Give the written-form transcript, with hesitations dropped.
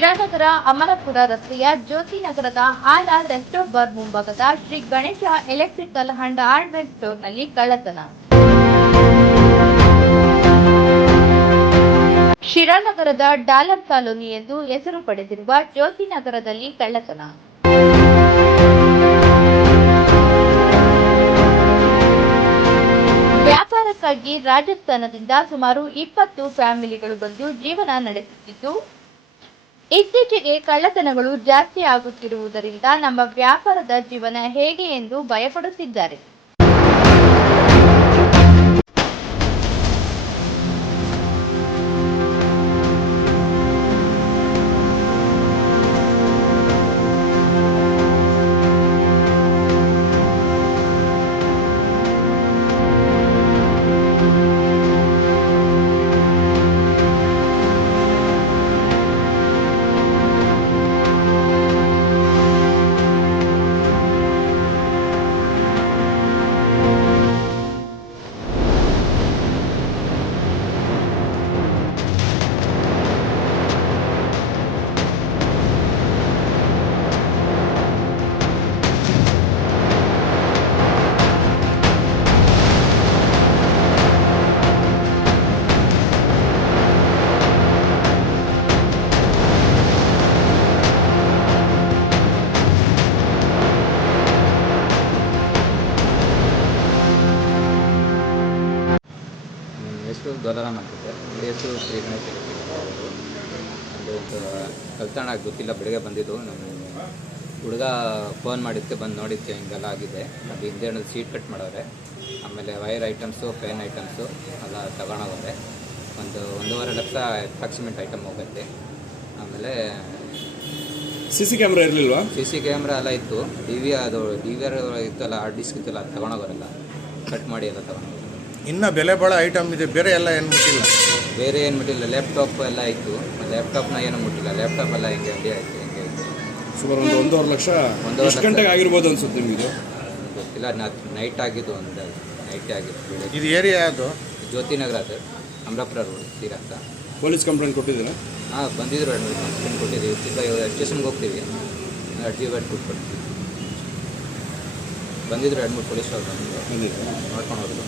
ಶಿರಾನಗರ ಅಮರಪುರ ರಸ್ತೆಯ ಜ್ಯೋತಿನಗರದ Ala restaurant bar ಮುಂಭಾಗದ Shri Ganesha electrical and hardware ಸ್ಟೋರ್ನಲ್ಲಿ ಕಳ್ಳತನ. ಶಿರಾನಗರದ ಡಾಲರ್ ಕಾಲೋನಿ ಎಂದು ಹೆಸರು ಪಡೆದಿರುವ ಜ್ಯೋತಿನಗರದಲ್ಲಿ ಕಳ್ಳತನ. ವ್ಯಾಪಾರಕ್ಕಾಗಿ ರಾಜಸ್ಥಾನದಿಂದ ಸುಮಾರು 20 ಫ್ಯಾಮಿಲಿಗಳು ಬಂದು ಜೀವನ ನಡೆಸುತ್ತಿದ್ದು, ಇತ್ತೀಚೆಗೆ ಕಳ್ಳತನಗಳು ಜಾಸ್ತಿ ಆಗುತ್ತಿರುವುದರಿಂದ ನಮ್ಮ ವ್ಯಾಪಾರದ ಜೀವನ ಹೇಗೆ ಎಂದು ಭಯಪಡುತ್ತಿದ್ದಾರೆ. ಎಷ್ಟು ಬಲರಾಮ್ ಅಂತಿದೆ. ಎಷ್ಟು ಶ್ರೀ ಗಣೇಶ ಅವರು ಒಂದು ಕಳ್ತನ ಗೊತ್ತಿಲ್ಲ. ಬೆಳಗ್ಗೆ ಬಂದಿದ್ದು ನಮ್ಮ ಹುಡುಗ ಫೋನ್ ಮಾಡಿದ್ದಕ್ಕೆ ಬಂದು ನೋಡಿದ್ದಕ್ಕೆ ಹಿಂಗೆಲ್ಲ ಆಗಿದೆ. ಅದು ಹಿಂದೆ ಸೀಟ್ ಕಟ್ ಮಾಡವ್ರೆ, ಆಮೇಲೆ ವೈರ್ ಐಟಮ್ಸು, ಪೆನ್ ಐಟಮ್ಸು ಎಲ್ಲ ತಗೊಂಡೋಗವ್ರೆ. 1.5 ಲಕ್ಷ ಅಪ್ರಾಕ್ಸಿಮೇಟ್ ಐಟಮ್ ಹೋಗುತ್ತೆ. ಆಮೇಲೆ CC ಕ್ಯಾಮ್ರಾ ಇರಲಿಲ್ವಾ? CC ಕ್ಯಾಮ್ರಾ ಎಲ್ಲ ಇತ್ತು. DVR ಇತ್ತಲ್ಲ, ಹಾರ್ಡ್ ಡಿಸ್ಕ್ ಇತ್ತಲ್ಲ, ಅದು ತಗೊಂಡೋಗೋರೆಲ್ಲ ಕಟ್ ಮಾಡಿ ಎಲ್ಲ ತಗೊಂಡೋಗೋರು. ಇನ್ನು ಬೆಲೆ ಭಾಳ ಐಟಮ್ ಇದೆ, ಬೇರೆ ಎಲ್ಲ ಏನು ಮುಟ್ಟಿಲ್ಲ? ಬೇರೆ ಏನು ಮುಟ್ಟಿಲ್ಲ. ಲ್ಯಾಪ್ಟಾಪ್ ಎಲ್ಲ ಇತ್ತು, ಲ್ಯಾಪ್ಟಾಪ್ನ ಏನು ಮುಟ್ಟಿಲ್ಲ. ಲ್ಯಾಪ್ಟಾಪ್ ಎಲ್ಲ ಹಿಂಗೆ ಆಯಿತು. ಹಿಂಗೆ ಇತ್ತು. ಸುಮಾರು 1.5 ಲಕ್ಷ. ಎಷ್ಟು ಗಂಟೆಗೆ ಆಗಿರ್ಬೋದು ಅನ್ಸುತ್ತೆ ನಿಮಗೆ? ಗೊತ್ತಿಲ್ಲ, ನೈಟ್ ಆಗಿದ್ದು. ನೈಟೇ ಆಗಿತ್ತು. ಇದು ಏರಿಯಾ ಯಾವುದು? ಜ್ಯೋತಿನಗರ, ಅದು ಅಮರಾಪುರ ರೋಡ್ ತೀರ ಅಂತ. ಪೊಲೀಸ್ ಕಂಪ್ಲೇಂಟ್ ಕೊಟ್ಟಿದ್ದೀರಾ? ಹಾಂ, ಬಂದಿದ್ರು. 2 ಕಂಪ್ಲೇಂಟ್ ಕೊಟ್ಟಿದ್ದೀವಿ. ಸ್ಟೇಷನ್ಗೆ ಹೋಗ್ತೀವಿ, ಅರ್ಜಿ ಬಟ್ ಕೊಟ್ಬಿಡ್ತೀವಿ. ಬಂದಿದ್ರು 2-3 ಪೊಲೀಸ್ ಅವ್ರು ಬಂದಿದ್ರು, ನೋಡ್ಕೊಂಡು ಹೋದ್ರು.